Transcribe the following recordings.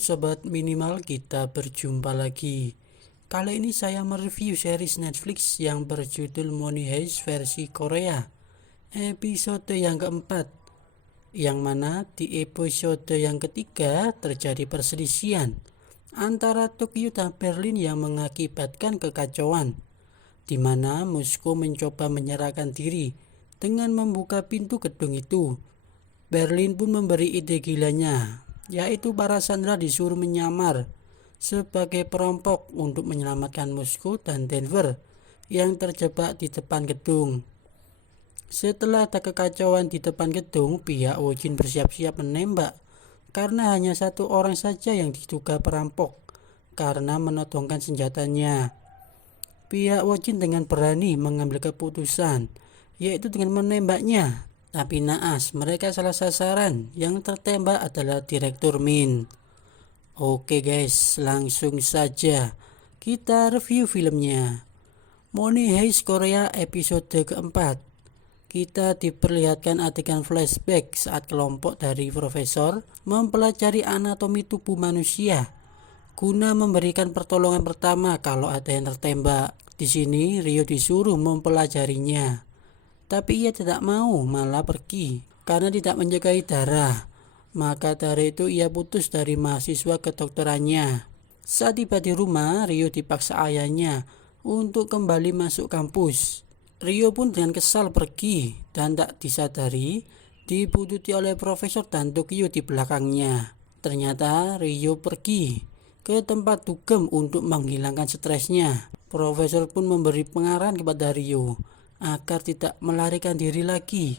Sobat Minimal, kita berjumpa lagi. Kali ini saya mereview series Netflix yang berjudul Money Heist versi Korea, episode yang keempat, yang mana di episode yang ketiga terjadi perselisihan antara Tokyo dan Berlin yang mengakibatkan kekacauan, di mana Moskow mencoba menyerahkan diri dengan membuka pintu gedung itu. Berlin pun memberi ide gilanya, yaitu para sandera disuruh menyamar sebagai perampok untuk menyelamatkan Moskow dan Denver yang terjebak di depan gedung. Setelah ada kekacauan di depan gedung, pihak Wojin bersiap-siap menembak karena hanya satu orang saja yang diduga perampok karena menodongkan senjatanya. Pihak Wojin dengan berani mengambil keputusan, yaitu dengan menembaknya. Tapi naas, mereka salah sasaran. Yang tertembak adalah Direktur Min. Oke guys, langsung saja kita review filmnya. Money Heist Korea episode keempat. Kita diperlihatkan adegan flashback saat kelompok dari profesor mempelajari anatomi tubuh manusia guna memberikan pertolongan pertama kalau ada yang tertembak. Di sini Rio disuruh mempelajarinya. Tapi ia tidak mau, malah pergi karena tidak menyukai darah. Maka dari itu ia putus dari mahasiswa kedokterannya. Saat tiba di rumah, Rio dipaksa ayahnya untuk kembali masuk kampus. Rio pun dengan kesal pergi dan tak disadari dibututi oleh Profesor dan Tokyo di belakangnya. Ternyata Rio pergi ke tempat dugem untuk menghilangkan stresnya. Profesor pun memberi pengarahan kepada Rio agar tidak melarikan diri lagi,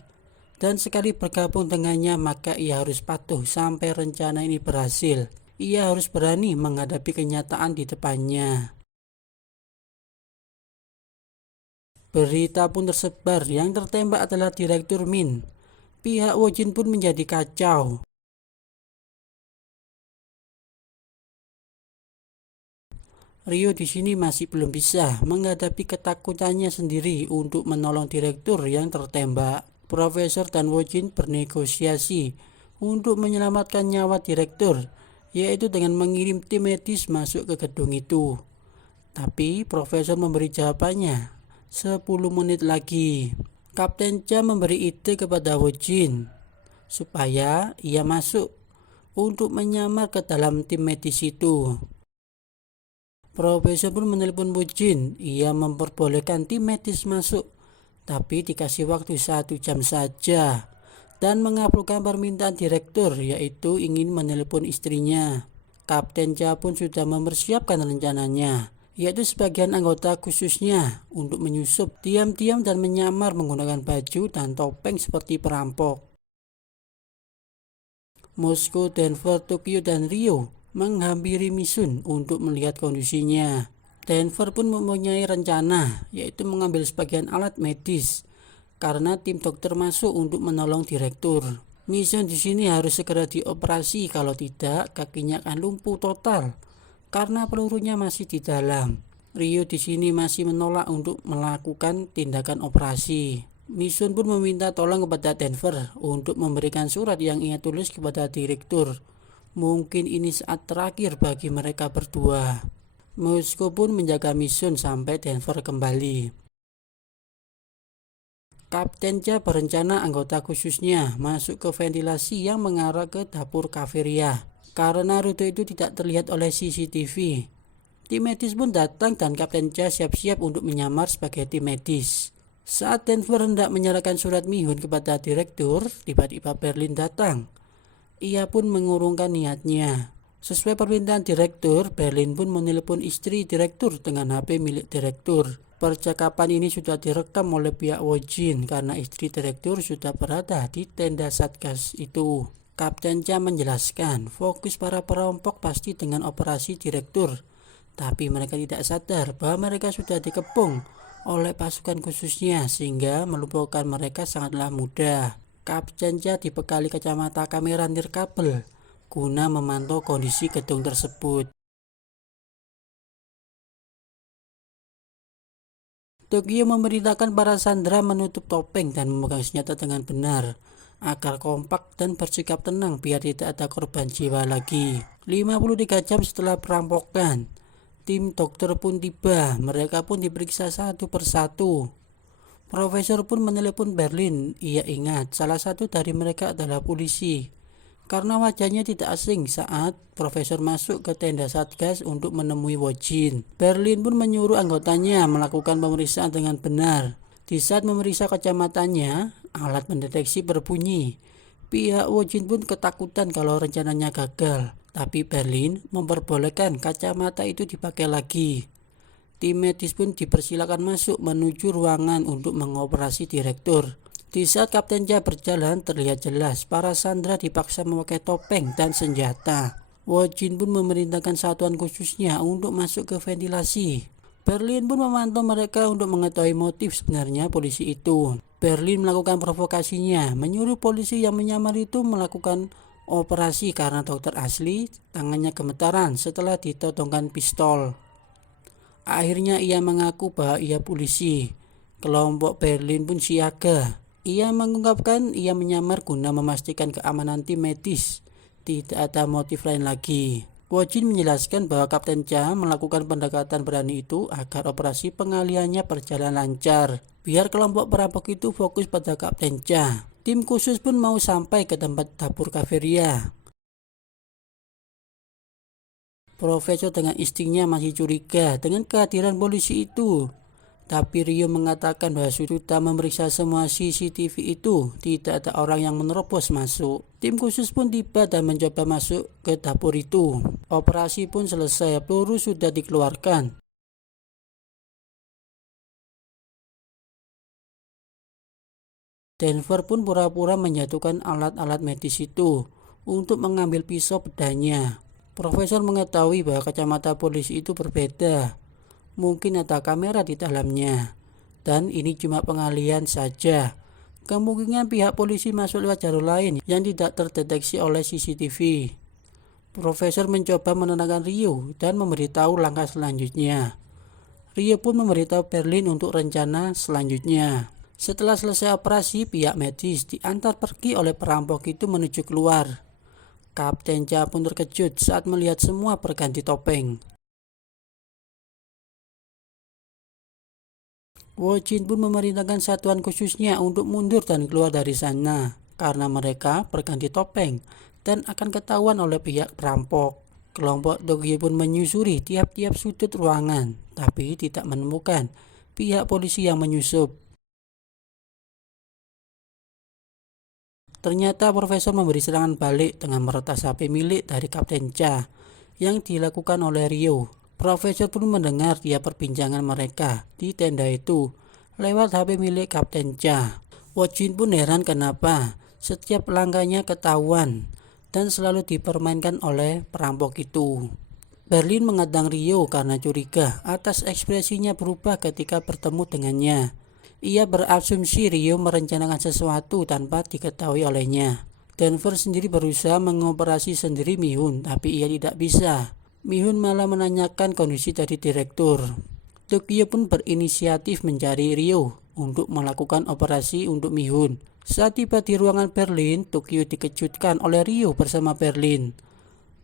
dan sekali bergabung dengannya maka ia harus patuh sampai rencana ini berhasil. Ia harus berani menghadapi kenyataan di depannya. Berita pun tersebar, yang tertembak adalah Direktur Min. Pihak Wojin pun menjadi kacau. Rio di sini masih belum bisa menghadapi ketakutannya sendiri untuk menolong direktur yang tertembak. Profesor dan Wojin bernegosiasi untuk menyelamatkan nyawa direktur, yaitu dengan mengirim tim medis masuk ke gedung itu. Tapi Profesor memberi jawabannya 10 menit lagi. Kapten Cha memberi ide kepada Wojin supaya ia masuk untuk menyamar ke dalam tim medis itu. Profesor pun menelpon Wojin. Ia memperbolehkan tim medis masuk, tapi dikasih waktu 1 jam saja, dan mengabulkan permintaan direktur, yaitu ingin menelpon istrinya. Kapten Cha pun sudah mempersiapkan rencananya, yaitu sebagian anggota khususnya untuk menyusup diam-diam dan menyamar menggunakan baju dan topeng seperti perampok. Moskow, Denver, Tokyo, dan Rio menghampiri Misun untuk melihat kondisinya. Denver pun mempunyai rencana, yaitu mengambil sebagian alat medis karena tim dokter masuk untuk menolong direktur. Misun di sini harus segera dioperasi, kalau tidak kakinya akan lumpuh total karena pelurunya masih di dalam. Rio di sini masih menolak untuk melakukan tindakan operasi. Misun pun meminta tolong kepada Denver untuk memberikan surat yang ia tulis kepada direktur. Mungkin ini saat terakhir bagi mereka berdua. Moskow pun menjaga Misun sampai Denver kembali. Kapten Cha berencana anggota khususnya masuk ke ventilasi yang mengarah ke dapur kafeteria. Karena rute itu tidak terlihat oleh CCTV. Tim medis pun datang dan Kapten Cha siap-siap untuk menyamar sebagai tim medis. Saat Denver hendak menyerahkan surat Mihun kepada direktur, tiba-tiba Berlin datang. Ia pun mengurungkan niatnya. Sesuai permintaan direktur, Berlin pun menelpon istri direktur dengan HP milik direktur. Percakapan ini sudah direkam oleh pihak Wojin karena istri direktur sudah berada di tenda Satgas itu. Kapten Cha menjelaskan, fokus para perampok pasti dengan operasi direktur. Tapi mereka tidak sadar bahwa mereka sudah dikepung oleh pasukan khususnya, sehingga melumpuhkan mereka sangatlah mudah. Kapten Cha dibekali kacamata kamera nirkabel guna memantau kondisi gedung tersebut. Tokyo memerintahkan para sandera menutup topeng dan memegang senjata dengan benar. agar kompak dan bersikap tenang biar tidak ada korban jiwa lagi. 53 jam setelah perampokan, tim dokter pun tiba. Mereka pun diperiksa satu persatu. Profesor pun menelepon Berlin. Ia ingat salah satu dari mereka adalah polisi, karena wajahnya tidak asing saat profesor masuk ke tenda Satgas untuk menemui Wojin. Berlin pun menyuruh anggotanya melakukan pemeriksaan dengan benar. Di saat memeriksa kacamatanya, alat pendeteksi berbunyi. Pihak Wojin pun ketakutan kalau rencananya gagal. Tapi Berlin memperbolehkan kacamata itu dipakai lagi. Tim medis pun dipersilakan masuk menuju ruangan untuk mengoperasi direktur. Di saat Kapten Cha berjalan, terlihat jelas para sandera dipaksa memakai topeng dan senjata. Wojin pun memerintahkan satuan khususnya untuk masuk ke ventilasi. Berlin pun memantau mereka untuk mengetahui motif sebenarnya polisi itu. Berlin melakukan provokasinya, menyuruh polisi yang menyamar itu melakukan operasi karena dokter asli tangannya gemetaran setelah ditodongkan pistol. Akhirnya ia mengaku bahwa ia polisi. Kelompok Berlin pun siaga. Ia mengungkapkan ia menyamar guna memastikan keamanan tim medis. Tidak ada motif lain lagi. Wojin menjelaskan bahwa Kapten Cha melakukan pendekatan berani itu agar operasi pengalihannya berjalan lancar. Biar kelompok perampok itu fokus pada Kapten Cha. Tim khusus pun mau sampai ke tempat dapur kafeteria. Profesor dengan istrinya masih curiga dengan kehadiran polisi itu. Tapi Rio mengatakan bahwa sudah memeriksa semua CCTV itu, tidak ada orang yang menerobos masuk. Tim khusus pun tiba dan mencoba masuk ke dapur itu. Operasi pun selesai, peluru sudah dikeluarkan. Denver pun pura-pura menjatuhkan alat-alat medis itu untuk mengambil pisau pedangnya. Profesor mengetahui bahwa kacamata polisi itu berbeda. Mungkin ada kamera di dalamnya. Dan ini cuma pengalihan saja. Kemungkinan pihak polisi masuk lewat jalur lain yang tidak terdeteksi oleh CCTV. Profesor mencoba menenangkan Rio dan memberitahu langkah selanjutnya. Rio pun memberitahu Berlin untuk rencana selanjutnya. Setelah selesai operasi, pihak medis diantar pergi oleh perampok itu menuju keluar. Kapten Cha pun terkejut saat melihat semua berganti topeng. Wojin pun memerintahkan satuan khususnya untuk mundur dan keluar dari sana karena mereka berganti topeng dan akan ketahuan oleh pihak perampok. Kelompok Tokyo pun menyusuri tiap-tiap sudut ruangan, tapi tidak menemukan pihak polisi yang menyusup. Ternyata profesor memberi serangan balik dengan meretas HP milik dari Kapten Cha yang dilakukan oleh Rio. Profesor pun mendengar tiap perbincangan mereka di tenda itu lewat HP milik Kapten Cha. Wojin pun heran kenapa setiap langkahnya ketahuan dan selalu dipermainkan oleh perampok itu. Berlin mengadang Rio karena curiga atas ekspresinya berubah ketika bertemu dengannya. Ia berasumsi Rio merencanakan sesuatu tanpa diketahui olehnya. Denver sendiri berusaha mengoperasi sendiri Mihun, tapi ia tidak bisa. Mihun malah menanyakan kondisi dari direktur. Tokyo pun berinisiatif mencari Rio untuk melakukan operasi untuk Mihun. Saat tiba di ruangan Berlin, Tokyo dikejutkan oleh Rio bersama Berlin.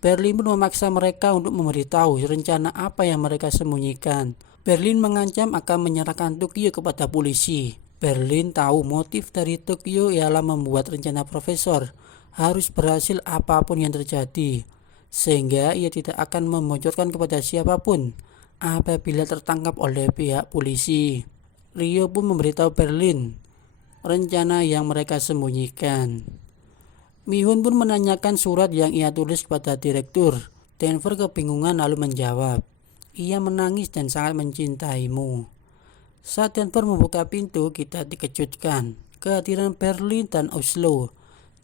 Berlin pun memaksa mereka untuk memberitahu rencana apa yang mereka sembunyikan. Berlin mengancam akan menyerahkan Tokyo kepada polisi. Berlin tahu motif dari Tokyo ialah membuat rencana profesor harus berhasil apapun yang terjadi, sehingga ia tidak akan membocorkan kepada siapapun apabila tertangkap oleh pihak polisi. Rio pun memberitahu Berlin rencana yang mereka sembunyikan. Mihun pun menanyakan surat yang ia tulis kepada direktur. Denver kebingungan lalu menjawab, "Ia menangis dan sangat mencintaimu." Saat Denver membuka pintu, kita dikejutkan kehadiran Berlin dan Oslo.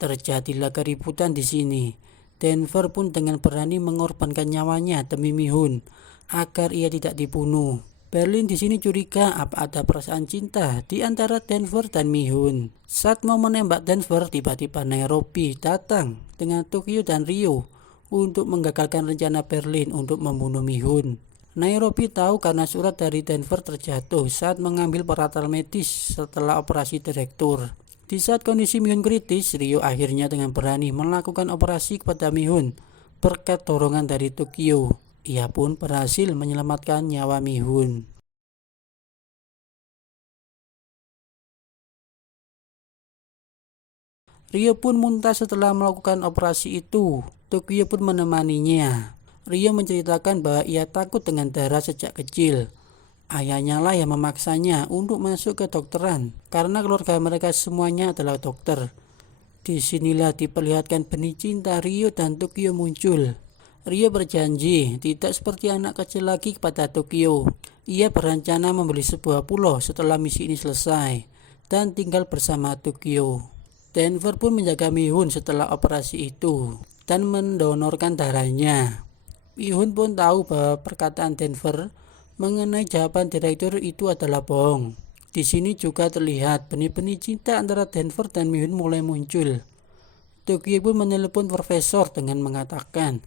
Terjadilah keributan di sini. Denver pun dengan berani mengorbankan nyawanya demi Mihun agar ia tidak dibunuh. Berlin di sini curiga apa ada perasaan cinta di antara Denver dan Mihun. Saat mau menembak Denver, tiba-tiba Nairobi datang dengan Tokyo dan Rio untuk menggagalkan rencana Berlin untuk membunuh Mihun. Nairobi tahu karena surat dari Denver terjatuh saat mengambil peralatan medis setelah operasi direktur. Di saat kondisi Mihun kritis, Ryo akhirnya dengan berani melakukan operasi kepada Mihun berkat dorongan dari Tokyo. Ia pun berhasil menyelamatkan nyawa Mihun. Ryo pun muntah setelah melakukan operasi itu. Tokyo pun menemaninya. Ryo menceritakan bahwa ia takut dengan darah sejak kecil. Ayahnya lah yang memaksanya untuk masuk ke dokteran karena keluarga mereka semuanya adalah dokter. Disinilah diperlihatkan benih cinta Ryo dan Tokyo muncul. Ryo berjanji tidak seperti anak kecil lagi kepada Tokyo. Ia berencana membeli sebuah pulau setelah misi ini selesai dan tinggal bersama Tokyo. Denver pun menjaga Mihun setelah operasi itu dan mendonorkan darahnya. Mihun pun tahu bahwa perkataan Denver mengenai jawaban direktur itu adalah bohong. Di sini juga terlihat benih-benih cinta antara Denver dan Mihun mulai muncul. Tokyo pun menelepon profesor dengan mengatakan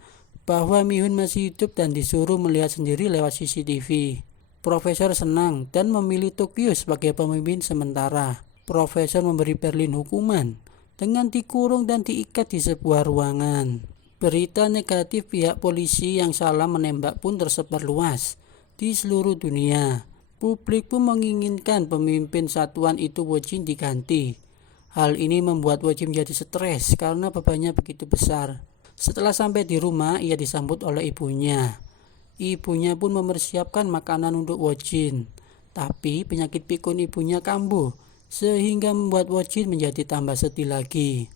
bahwa Mihun masih hidup dan disuruh melihat sendiri lewat CCTV. Profesor senang dan memilih Tokyo sebagai pemimpin sementara. Profesor memberi Berlin hukuman dengan dikurung dan diikat di sebuah ruangan. Berita negatif pihak polisi yang salah menembak pun tersebar luas di seluruh dunia. Publik pun menginginkan pemimpin satuan itu Wojin diganti. Hal ini membuat Wojin menjadi stres karena bebannya begitu besar. Setelah sampai di rumah, ia disambut oleh ibunya. Ibunya pun mempersiapkan makanan untuk Wojin. Tapi penyakit pikun ibunya kambuh, sehingga membuat Wojin menjadi tambah sedih lagi.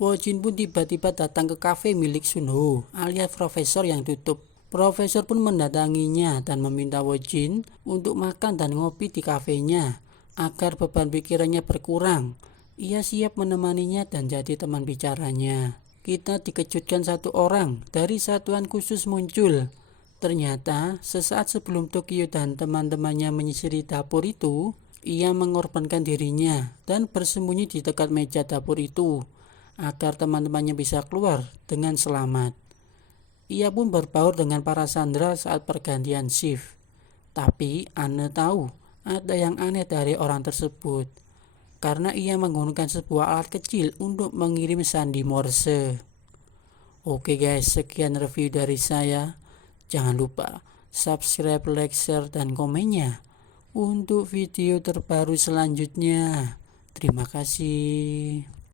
Wojin pun tiba-tiba datang ke kafe milik Sunho alias profesor yang tutup. Profesor pun mendatanginya dan meminta Wojin untuk makan dan ngopi di kafenya agar beban pikirannya berkurang. Ia siap menemaninya dan jadi teman bicaranya. Kita dikejutkan satu orang dari satuan khusus muncul. Ternyata sesaat sebelum Tokyo dan teman-temannya menyisiri dapur itu, ia mengorbankan dirinya dan bersembunyi di dekat meja dapur itu agar teman-temannya bisa keluar dengan selamat. Ia pun berbaur dengan para sandera saat pergantian shift. Tapi Anne tahu ada yang aneh dari orang tersebut karena ia menggunakan sebuah alat kecil untuk mengirim sandi Morse. Oke guys, sekian review dari saya. Jangan lupa subscribe, like, share, dan komennya untuk video terbaru selanjutnya. Terima kasih.